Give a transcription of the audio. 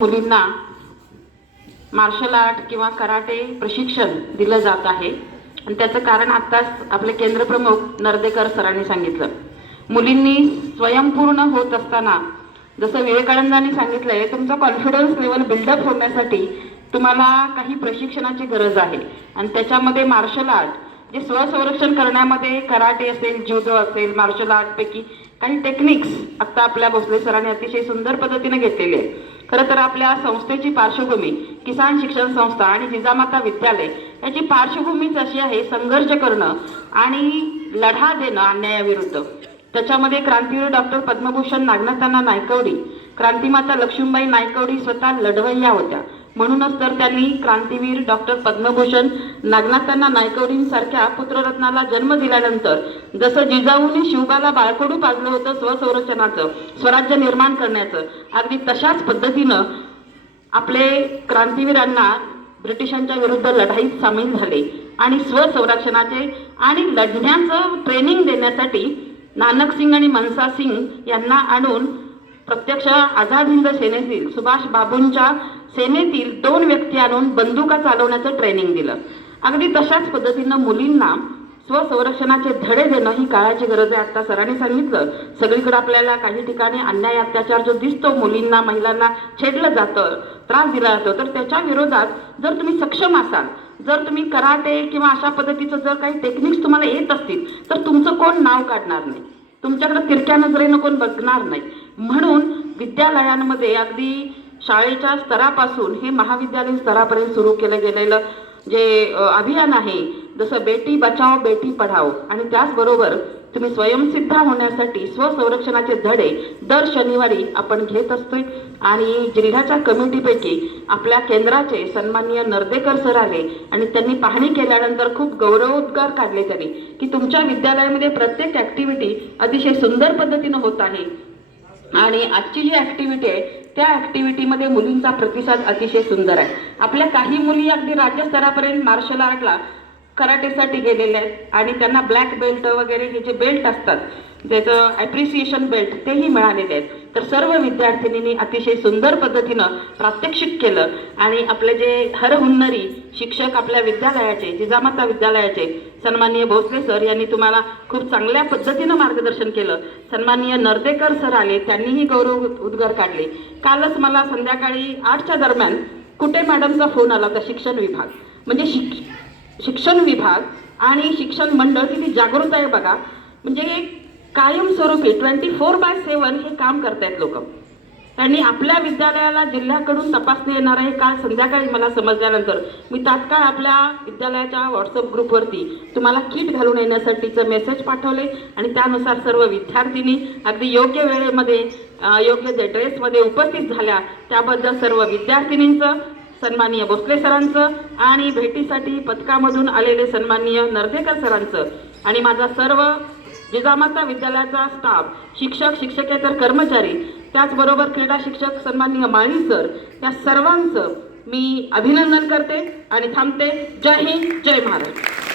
मुलींना marshal art किंवा karate प्रशिक्षण दिलं जात आहे आणि त्याचं कारण आत्ताच आपले केंद्रप्रमुख नर्देकर सरांनी सांगितलं। मुलींनी स्वयंपूर्ण होत असताना जसं विवेकानंदांनी सांगितलंय, तुमचा कॉन्फिडन्स लेवल बिल्डअप होण्यासाठी तुम्हाला काही प्रशिक्षणाची गरज आहे आणि त्याच्यामध्ये मार्शल आर्ट जे स्वसंरक्षण करण्यामध्ये कराटे असेल, जुडो असेल, मार्शल आर्ट पैकी काही टेक्निक्स आत्ता आपल्या भोसले सरांनी अतिशय सुंदर पद्धतीने घेतलेले आहे। खरं तर आपल्या संस्थेची पार्श्वभूमी किसान शिक्षण संस्था आणि जिजामाता विद्यालय याची पार्श्वभूमीच अशी आहे, संघर्ष करणं आणि लढा देणं अन्यायाविरुद्ध। त्याच्यामध्ये क्रांतीवीर डॉक्टर पद्मभूषण नागनाथांना नायकवडी, क्रांतिमाता लक्ष्मीबाई नायकवडी स्वतः लढवय्या होत्या, म्हणूनच तर त्यांनी क्रांतीवीर डॉक्टर पद्मभूषण नागनाथांना नायकवडींसारख्या पुत्ररत्नाला जन्म दिल्यानंतर जसं जिजाऊंनी शिवबाला बाळकडू पाजलं होतं स्वसंरक्षणाचं, स्वराज्य निर्माण करण्याचं, अगदी तशाच पद्धतीनं आपले क्रांतीवीरांना ब्रिटिशांच्या विरुद्ध लढाईत सामील झाले आणि स्वसंरक्षणाचे आणि लढण्याचं ट्रेनिंग देण्यासाठी नानक सिंग आणि मनसा सिंग यांना आणून प्रत्यक्ष आझाद हिंद सेनेतील सुभाष बाबूंच्या सेनेतील 2 व्यक्ती आणून बंदुका चालवण्याचं ट्रेनिंग दिलं। अगदी तशाच पद्धतीनं मुलींना स्वसंरक्षणाचे धडे देणं ही काळाची गरज आहे। आता सरांनी सांगितलं, सगळीकडे आपल्याला काही ठिकाणी अन्याय अत्याचार जो दिसतो, मुलींना महिलांना छेडलं जातं, त्रास दिला जातो, तर त्याच्या विरोधात जर तुम्ही सक्षम असाल, जर तुम्ही कराटे किंवा अशा पद्धतीचं जर काही टेक्निक्स तुम्हाला येत असतील तर तुमचं कोण नाव काढणार नाही, तुमच्याकडे तिरक्या नजरेनं कोण बघणार नाही। म्हणून विद्यालयांमध्ये अगदी शाळेच्या स्तरापासून हे महाविद्यालयीन स्तरापर्यंत सुरू केलं गेलेलं जे अभियान आहे, जसं बेटी बचाओ बेटी पढाओ, आणि त्याचबरोबर तुम्ही स्वयंसिद्ध होण्यासाठी स्वसंरक्षणाचे धडे दर शनिवारी आपण घेत असतोय। आणि जिल्ह्याच्या कमिटीपैकी आपल्या केंद्राचे सन्माननीय नर्देकर सर आले आणि त्यांनी पाहणी केल्यानंतर खूप गौरवोद्गार काढले त्यांनी की तुमच्या विद्यालयामध्ये प्रत्येक ॲक्टिव्हिटी अतिशय सुंदर पद्धतीनं होत आहे आणि आजची जी ॲक्टिव्हिटी आहे त्या ॲक्टिव्हिटीमध्ये मुलींचा प्रतिसाद अतिशय सुंदर आहे। आपल्या काही मुली अगदी राज्यस्तरापर्यंत मार्शल आर्टला कराटेसाठी गेलेले आहेत आणि त्यांना ब्लॅक बेल्ट वगैरे हे जे बेल्ट असतात त्याचं ॲप्रिसिएशन बेल्ट तेही मिळालेले आहेत। तर सर्व विद्यार्थिनींनी अतिशय सुंदर पद्धतीनं प्रात्यक्षिक केलं आणि आपले जे हरहुन्नरी शिक्षक आपल्या विद्यालयाचे जिजामाता विद्यालयाचे सन्माननीय भोसले सर यांनी तुम्हाला खूप चांगल्या पद्धतीनं मार्गदर्शन केलं। सन्माननीय नर्देकर सर आले, त्यांनीही गौरव उद्गार काढले। कालच मला संध्याकाळी 8च्या दरम्यान कुटे मॅडमचा फोन आला होता, शिक्षण विभाग म्हणजे शिक्षण विभाग आणि शिक्षण मंडळ किती जागृत आहे बघा, म्हणजे कायमस्वरूपी 24/7 हे काम करतायत लोक। त्यांनी आपल्या विद्यालयाला जिल्ह्याकडून तपासणी येणार आहे। काल संध्याकाळी मला समजल्यानंतर मी तात्काळ आपल्या विद्यालयाच्या व्हॉट्सअप ग्रुपवरती तुम्हाला किट घालून येण्यासाठीचं मेसेज पाठवले आणि त्यानुसार सर्व विद्यार्थिनी अगदी योग्य वेळेमध्ये योग्य ड्रेसमध्ये उपस्थित झाल्या। त्याबद्दल सर्व विद्यार्थिनींचं, सन्माननीय भोसले सरांचं आणि भेटीसाठी पथकामधून आलेले सन्माननीय नर्देकर सरांचं आणि माझा सर्व जिजामाता विद्यालयाचा स्टाफ, शिक्षक, शिक्षकेतर कर्मचारी, त्याचबरोबर क्रीडा शिक्षक सन्माननीय माळी सर, या सर्वांचं मी अभिनंदन करते आणि थांबते। जय हिंद, जय महाराष्ट्र।